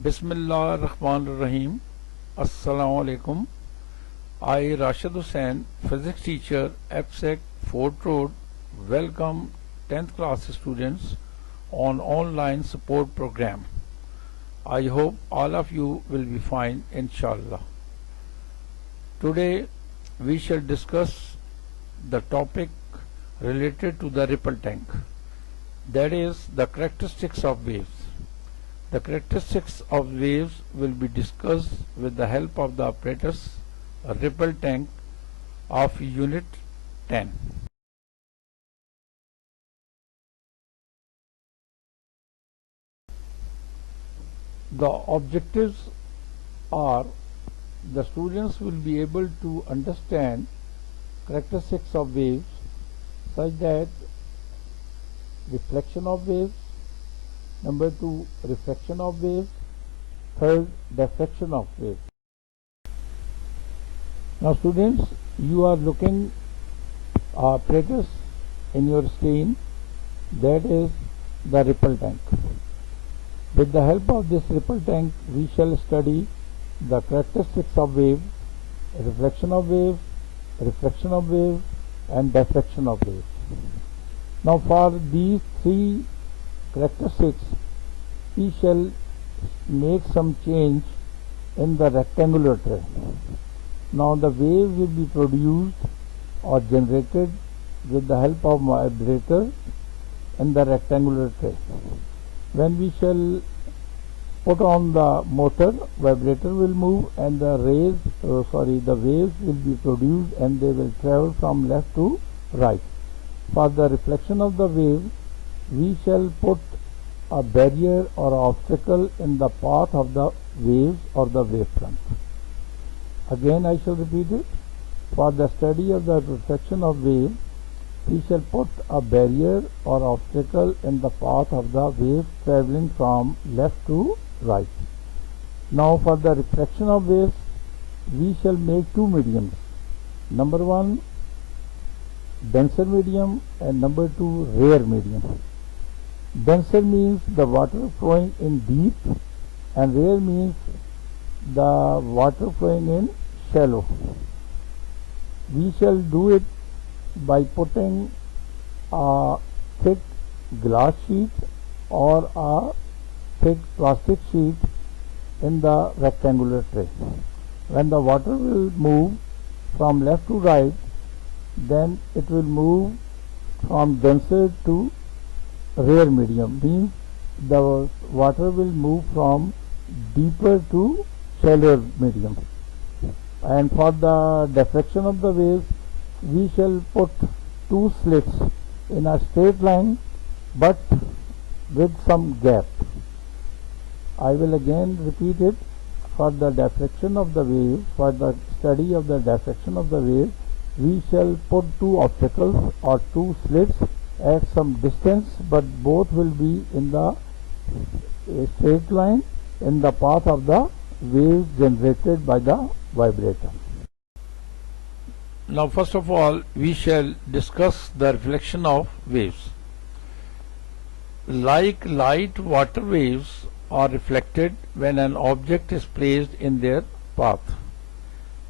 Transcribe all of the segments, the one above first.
Bismillahirrahmanirrahim. Assalamu alaikum. I, Rashid Hussain, physics teacher, FSEC, Fort Road, welcome 10th class students on online support program. I hope all of you will be fine, inshallah. Today we shall discuss the topic related to the ripple tank, that is the characteristics of waves. The characteristics of waves will be discussed with the help of the apparatus ripple tank of unit 10. The objectives are the students will be able to understand characteristics of waves such that reflection of waves, number 2 refraction of waves, third diffraction of waves. Now students, you are looking apparatus in your screen, that is the ripple tank. With the help of this ripple tank we shall study the characteristics of wave, reflection of wave, refraction of wave and diffraction of wave. Now for these three characteristics we shall make some change in the rectangular tray. Now the wave will be produced or generated with the help of vibrator in the rectangular tray. When we shall put on the motor, vibrator will move and the waves will be produced and they will travel from left to right. For the reflection of the wave, we shall put a barrier or obstacle in the path of the waves or the wavefront. Again I shall repeat it. For the study of the reflection of wave, we shall put a barrier or obstacle in the path of the wave traveling from left to right. Now for the refraction of waves, we shall make two mediums. Number 1 denser medium and number 2 rare medium. Denser means the water flowing in deep and rare means the water flowing in shallow. We shall do it by putting a thick glass sheet or a thick plastic sheet in the rectangular tray. When the water will move from left to right, then it will move from denser to rare medium, means the water will move from deeper to shallower medium. And for the diffraction of the waves, we shall put two slits in a straight line but with some gap. I will again repeat it. For the diffraction of the wave, for the study of the diffraction of the wave, we shall put two obstacles or two slits at some distance, but both will be in the straight line in the path of the wave generated by the vibrator. Now first of all we shall discuss the reflection of waves. Like light, water waves are reflected when an object is placed in their path.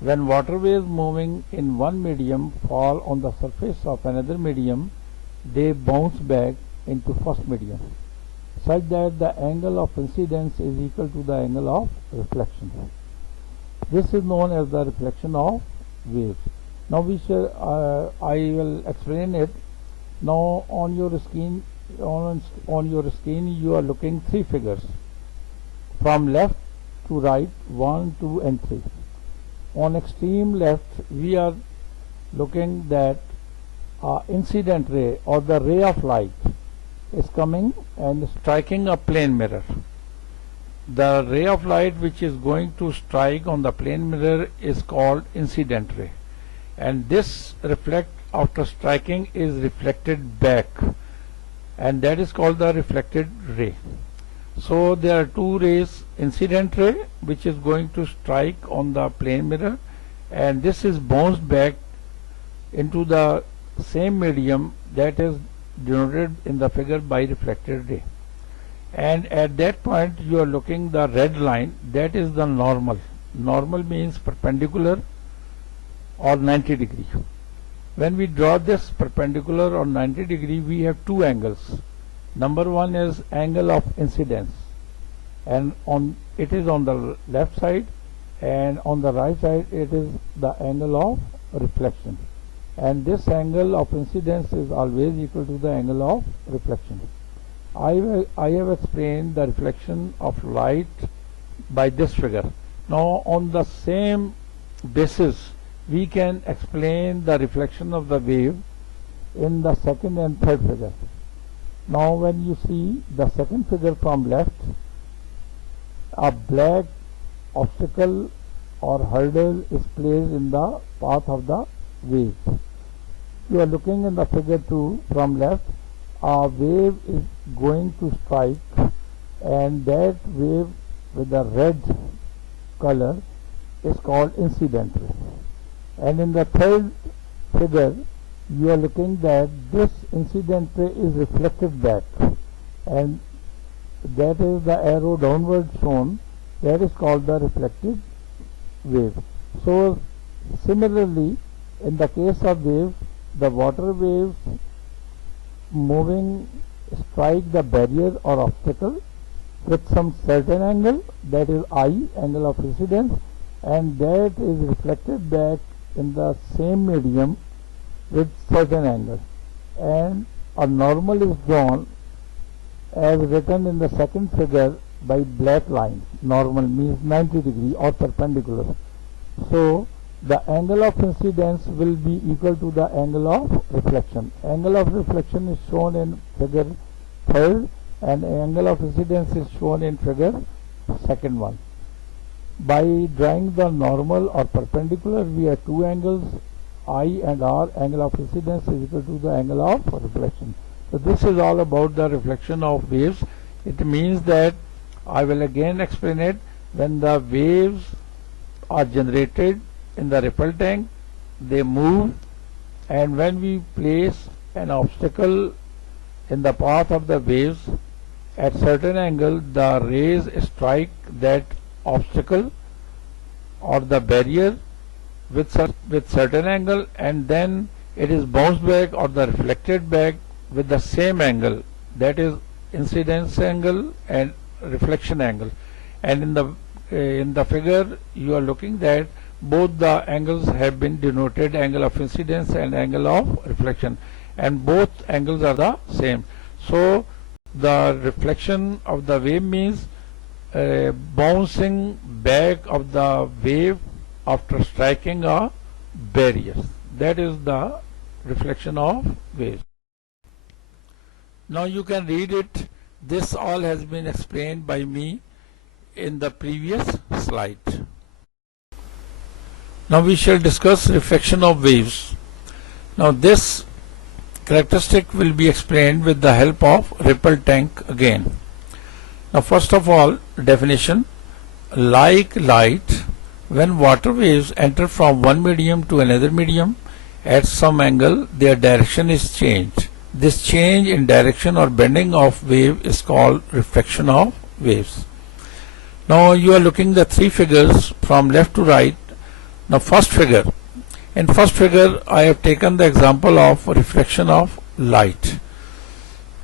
When water waves moving in one medium fall on the surface of another medium, they bounce back into first medium, such that the angle of incidence is equal to the angle of reflection. This is known as the reflection of waves. Now I will explain it. Now on your screen, you are looking three figures from left to right, 1, 2 and 3. On extreme left we are looking that incident ray or the ray of light is coming and striking a plane mirror. The ray of light which is going to strike on the plane mirror is called incident ray, and this reflect after striking is reflected back, and that is called the reflected ray. So there are two rays, incident ray which is going to strike on the plane mirror, and this is bounced back into the same medium that is denoted in the figure by reflected ray. and at that point you are looking the red line, that is the normal. Normal means perpendicular or 90 degree. When we draw this perpendicular or 90 degree, we have two angles. Number one is angle of incidence, and it is on the left side, and on the right side it is the angle of reflection, and this angle of incidence is always equal to the angle of reflection. I have explained the reflection of light by this figure. Now on the same basis we can explain the reflection of the wave in the second and third figure. Now when you see the second figure from left, a black obstacle or hurdle is placed in the path of the wave. You are looking in the figure 2 from left, a wave is going to strike, and that wave with the red color is called incident ray. And in the third figure you are looking that this incident ray is reflected back, and that is the arrow downward shown, that is called the reflected wave. So similarly, in the case of waves, the water waves moving strike the barrier or obstacle with some certain angle, that is I, angle of incidence, and that is reflected back in the same medium with certain angle, and a normal is drawn as written in the second figure by black line. Normal means 90 degree or perpendicular. So the angle of incidence will be equal to the angle of reflection. Angle of reflection is shown in figure 3rd, and angle of incidence is shown in figure 2nd. By drawing the normal or perpendicular, we have two angles, I and R. Angle of incidence is equal to the angle of reflection. So this is all about the reflection of waves. It means that, I will again explain it, when the waves are generated in the ripple tank, they move, and when we place an obstacle in the path of the waves, at certain angle the rays strike that obstacle or the barrier with certain angle, and then it is bounced back or the reflected back with the same angle, that is incidence angle and reflection angle. And in the figure you are looking that both the angles have been denoted, angle of incidence and angle of reflection, and both angles are the same. So the reflection of the wave means bouncing back of the wave after striking a barrier. That is the reflection of waves. Now you can read it. This all has been explained by me in the previous slide. Now we shall discuss reflection of waves. Now this characteristic will be explained with the help of ripple tank again. Now first of all, definition: like light, when water waves enter from one medium to another medium, at some angle their direction is changed. This change in direction or bending of wave is called reflection of waves. Now you are looking the three figures from left to right. Now first figure. In first figure I have taken the example of reflection of light.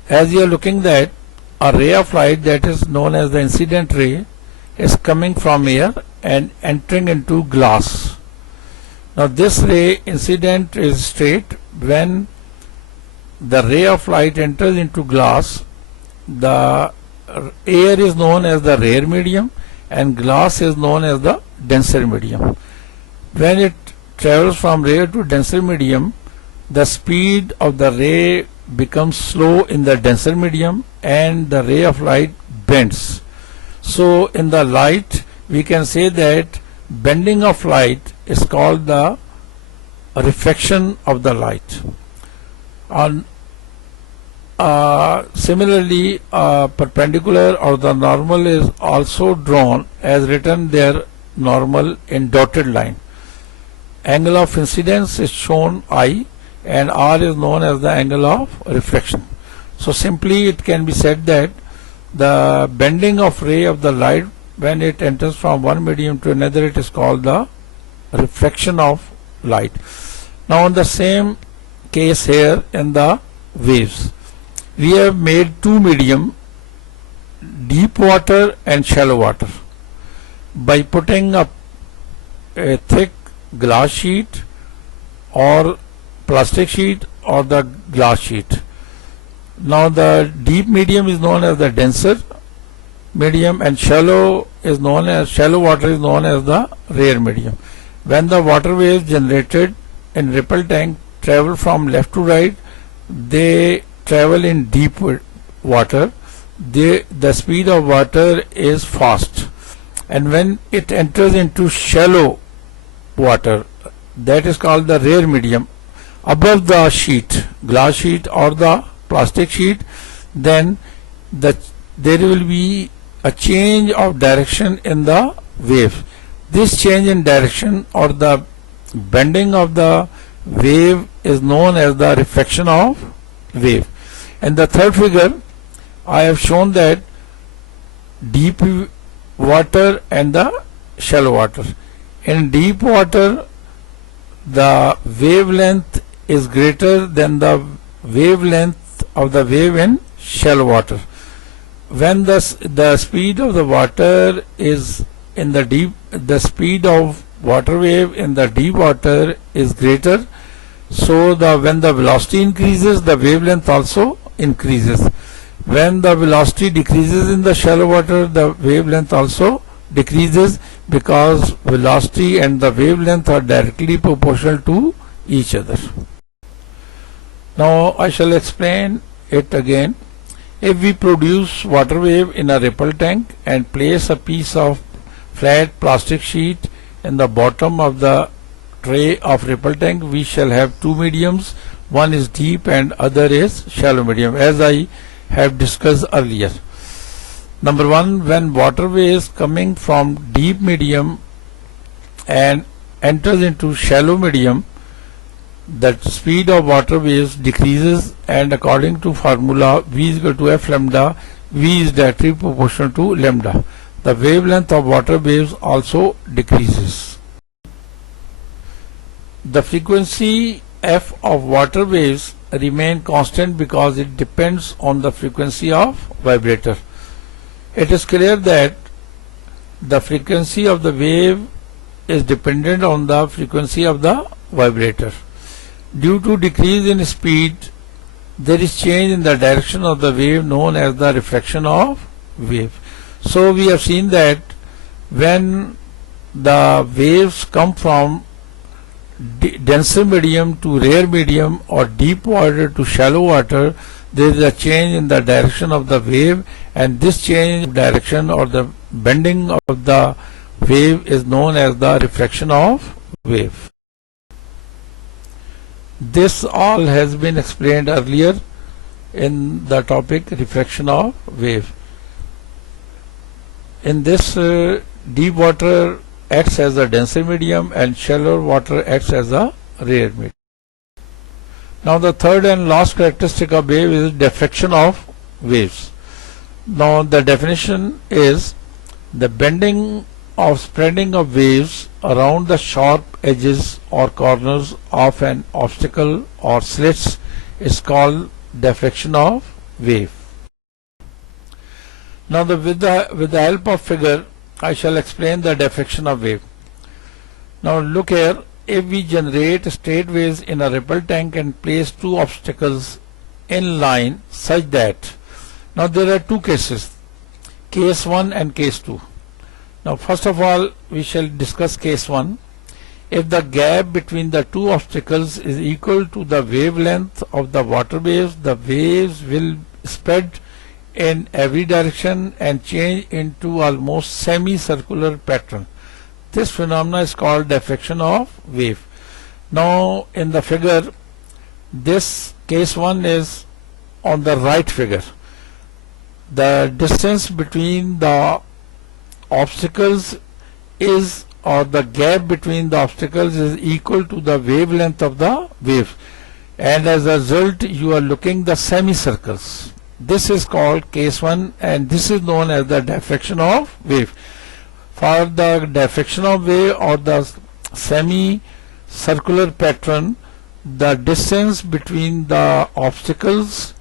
As you are looking that a ray of light that is known as the incident ray is coming from air and entering into glass. Now this ray incident is straight. When the ray of light enters into glass, the air is known as the rare medium and glass is known as the denser medium. When it travels from rare to denser medium, the speed of the ray becomes slow in the denser medium and the ray of light bends. So in the light we can say that bending of light is called the reflection of the light. Similarly, perpendicular or the normal is also drawn as written there, normal in dotted line. Angle of incidence is shown I, and R is known as the angle of reflection. So simply it can be said that the bending of ray of the light when it enters from one medium to another, it is called the refraction of light. Now in the same case here in the waves, we have made two medium, deep water and shallow water, by putting up a thick glass sheet or plastic sheet or the glass sheet. Now the deep medium is known as the denser medium and shallow water is known as the rare medium. When the water waves generated in ripple tank travel from left to right, they travel in deep water. The speed of water is fast, and when it enters into shallow water, that is called the rare medium, above the sheet, glass sheet or the plastic sheet, then there will be a change of direction in the wave. This change in direction or the bending of the wave is known as the refraction of wave. In the third figure, I have shown that deep water and the shallow water. In deep water, the wavelength is greater than the wavelength of the wave in shallow water. When the speed of the water is in the deep, the speed of water wave in the deep water is greater, so when the velocity increases, the wavelength also increases. When the velocity decreases in the shallow water, the wavelength also decreases, because velocity and the wavelength are directly proportional to each other. Now I shall explain it again. If we produce water wave in a ripple tank and place a piece of flat plastic sheet in the bottom of the tray of ripple tank, we shall have two mediums. One is deep and other is shallow medium, as I have discussed earlier. Number one, when water waves coming from deep medium and enters into shallow medium, the speed of water waves decreases, and according to formula V is equal to F lambda, V is directly proportional to lambda. The wavelength of water waves also decreases. The frequency F of water waves remain constant because it depends on the frequency of vibrator. It is clear that the frequency of the wave is dependent on the frequency of the vibrator. Due to decrease in speed, there is change in the direction of the wave known as the refraction of wave. So we have seen that when the waves come from denser medium to rare medium or deep water to shallow water, there is a change in the direction of the wave, and this change in direction or the bending of the wave is known as the refraction of wave. This all has been explained earlier in the topic refraction of wave. In this, deep water acts as a denser medium and shallow water acts as a rare medium. Now the third and last characteristic of wave is diffraction of waves. Now the definition is the bending of spreading of waves around the sharp edges or corners of an obstacle or slits is called diffraction of wave. Now with the help of figure, I shall explain the diffraction of wave. Now look here, if we generate straight waves in a ripple tank and place two obstacles in line such that, now there are two cases, case 1 and case 2. Now first of all, we shall discuss case 1. If the gap between the two obstacles is equal to the wavelength of the water waves, the waves will spread in every direction and change into almost semicircular pattern. This phenomena is called diffraction of wave. Now in the figure, this case 1 is on the right figure. The distance between the obstacles is, or the gap between the obstacles is equal to the wavelength of the wave, and as a result you are looking the semicircles. This is called case 1, and this is known as the diffraction of wave. For the diffraction of wave or the semi-circular pattern, the distance between the obstacles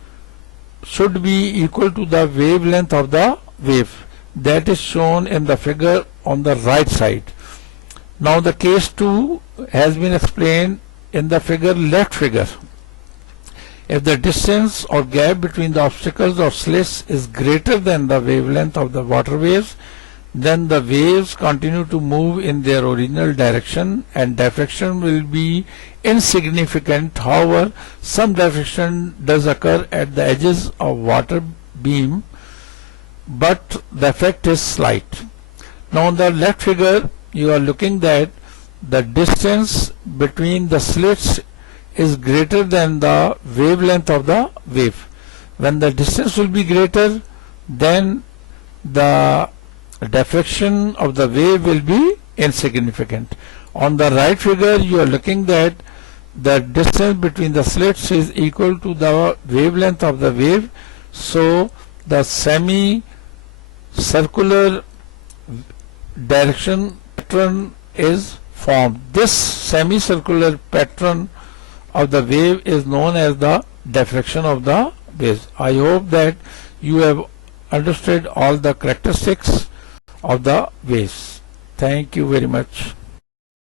should be equal to the wavelength of the wave. That is shown in the figure on the right side. Now the case 2 has been explained in the left figure. If the distance or gap between the obstacles or slits is greater than the wavelength of the water waves, then the waves continue to move in their original direction and diffraction will be insignificant. However, some diffraction does occur at the edges of water beam, but the effect is slight. Now on the left figure you are looking that the distance between the slits is greater than the wavelength of the wave. When the distance will be greater, then the diffraction of the wave will be insignificant. On the right figure you are looking that the distance between the slits is equal to the wavelength of the wave, so the semi-circular direction pattern is formed. This semicircular pattern of the wave is known as the diffraction of the waves. I hope that you have understood all the characteristics of the waves. Thank you very much.